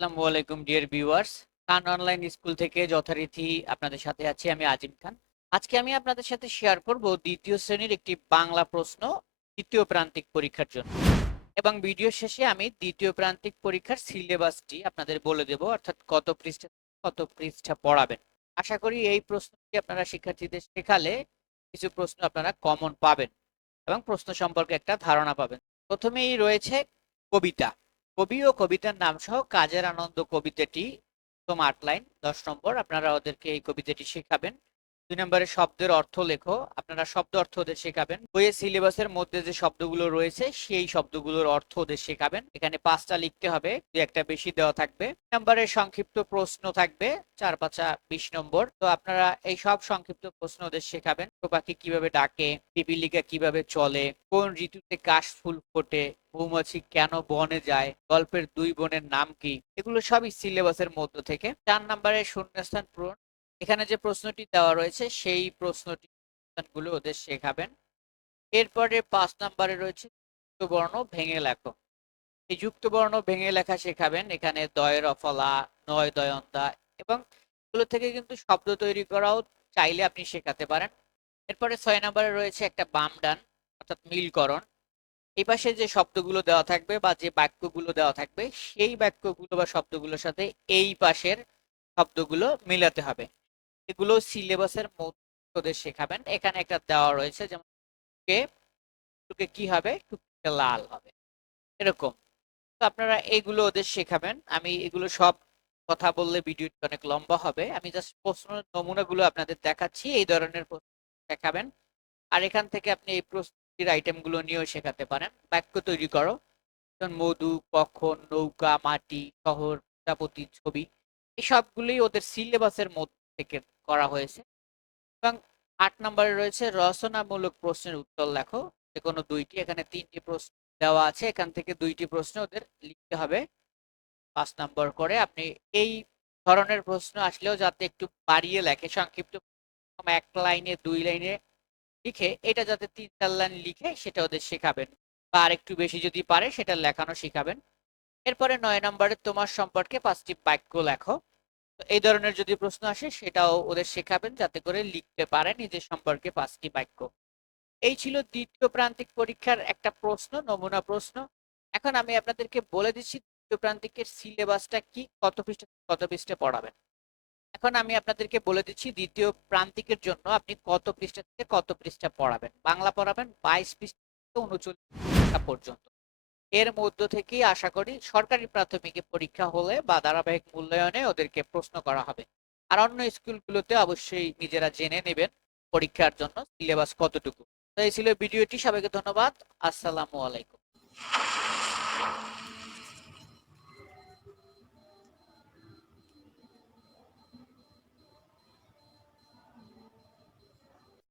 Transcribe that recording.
আসসালামু আলাইকুম dear viewers. খান online school থেকে যথারীতি আপনাদের সাথে আছি আমি আজিম খান। আজকে আমি আপনাদের সাথে শেয়ার করব দ্বিতীয় শ্রেণীর একটি বাংলা প্রশ্ন দ্বিতীয় প্রান্তিক পরীক্ষার জন্য। এবং ভিডিও শেষে আমি দ্বিতীয় প্রান্তিক পরীক্ষার সিলেবাসটি আপনাদের বলে দেব, অর্থাৎ কত পৃষ্ঠা পড়াবেন। আশা করি এই প্রশ্নটি আপনারা শিক্ষার্থীদের শেখালে কিছু প্রশ্ন আপনারা কমন পাবেন এবং প্রশ্ন সম্পর্কে একটা ধারণা পাবেন। প্রথমেই রয়েছে কবিতা। কবি ও কবিতার নাম সহ কাজের আনন্দ কবিতাটি প্রথম ৮ লাইন ১০ নম্বর আপনারা ওদেরকে এই কবিতাটি শেখাবেন। ২ নম্বরে শব্দের অর্থ লেখো, আপনারা শব্দ অর্থ ওদের শেখাবেন। বইয়ের সিলেবাসের মধ্যে যে শব্দগুলো রয়েছে সেই শব্দগুলোর অর্থ ওদের শেখাবেন। এখানে ৫টা লিখতে হবে, ২-১টা বেশি দেওয়া থাকবে। ২ নম্বরে সংক্ষিপ্ত প্রশ্ন থাকবে ৪-৫ ২০ নম্বর। তো আপনারা এই সব সংক্ষিপ্ত প্রশ্ন ওদের শেখাবেন। পাখি কিভাবে ডাকে, পিপীলিকা কিভাবে চলে, কোন ঋতুতে কাশ ফুল ফোটে, মৌমাছি কেন বনে যায়, গল্পের ২ বোনের নাম কি, এগুলো সবই সিলেবাসের মধ্য থেকে। ৪ নম্বরে শূন্যস্থান পূরণ। এখানে যে প্রশ্নটি দেওয়া রয়েছে সেই প্রশ্নটি গুলো ওদের শেখাবেন। এরপরে ৫ নম্বরে রয়েছে যুক্ত বর্ণ ভেঙে লেখো। এই যুক্ত বর্ণ ভেঙে লেখা শেখাবেন। এখানে দয় রফলা, নয় দয়ন্দা এবং এগুলো থেকে কিন্তু শব্দ তৈরি করাও চাইলে আপনি শেখাতে পারেন। এরপরে ৬ নম্বরে রয়েছে একটা বাম ডান অর্থাৎ মিলকরণ। এই পাশে যে শব্দগুলো দেওয়া থাকবে বা যে বাক্যগুলো দেওয়া থাকবে সেই বাক্যগুলো বা শব্দগুলোর সাথে এই পাশের শব্দগুলো মিলাতে হবে। এগুলো সিলেবাসের মধ্যে ওদের শেখাবেন। এখানে একটা দেওয়া রয়েছে, যেমন টুকে টুকে কি হবে, টুকে লাল হবে, এরকম। তো আপনারা এগুলো ওদের শেখাবেন। আমি এগুলো সব কথা বললে ভিডিওটি অনেক লম্বা হবে, আমি জাস্ট প্রশ্ন নমুনাগুলো আপনাদের দেখাচ্ছি। এই ধরনের প্রশ্ন শেখাবেন। আর এখান থেকে আপনি এই প্রস্তুতির আইটেমগুলো নিয়েও শেখাতে পারেন। বাক্য তৈরি করো, যেমন মধু, কখন, নৌকা, মাটি, শহর, প্রজাপতি, ছবি, এই সবগুলোই ওদের সিলেবাসের মধ্যে থেকে করা হয়েছে। এবং ৮ নম্বরে রয়েছে রচনামূলক প্রশ্নের উত্তর লেখো, যে কোনো ২টি। এখানে ৩টি প্রশ্ন দেওয়া আছে, এখান থেকে ২টি প্রশ্ন ওদের লিখতে হবে ৫ নম্বর করে। আপনি এই ধরনের প্রশ্ন আসলেও যাতে একটু বাড়িয়ে লেখে, সংক্ষিপ্ত ১ লাইনে ২ লাইনে লিখে এটা যাতে ৩-৪ লাইন লিখে সেটা ওদের শেখাবেন, বা আর একটু বেশি যদি পারে সেটা লেখানো শিখাবেন। এরপরে ৯ নম্বরে তোমার সম্পর্কে ৫টি বাক্য লেখো। তো এই ধরনের যদি প্রশ্ন আসে সেটাও ওদের শেখাবেন যাতে করে লিখতে পারে নিজের সম্পর্কে ৫টি বাক্য। এই ছিল দ্বিতীয় প্রান্তিক পরীক্ষার একটা প্রশ্ন, নমুনা প্রশ্ন। এখন আমি আপনাদেরকে বলে দিচ্ছি দ্বিতীয় প্রান্তিকের সিলেবাসটা কি, কত পৃষ্ঠা পড়াবেন। এখন আমি আপনাদেরকে বলে দিচ্ছি দ্বিতীয় প্রান্তিকের জন্য আপনি কত পৃষ্ঠা থেকে কত পৃষ্ঠা পড়াবেন। বাংলা পড়াবেন ২২ পৃষ্ঠা থেকে ৩৯ পৃষ্ঠা পর্যন্ত। এর মধ্য থেকেই আশা করি সরকারি প্রাথমিকে পরীক্ষা হলে বা ধারাবাহিক মূল্যায়নে ওদেরকে প্রশ্ন করা হবে। আর অন্য স্কুলগুলোতে অবশ্যই নিজেরা জেনে নেবেন পরীক্ষার জন্য সিলেবাস কতটুকু। তো এই ছিল ভিডিওটি, সবাইকে ধন্যবাদ। আসসালামু আলাইকুম।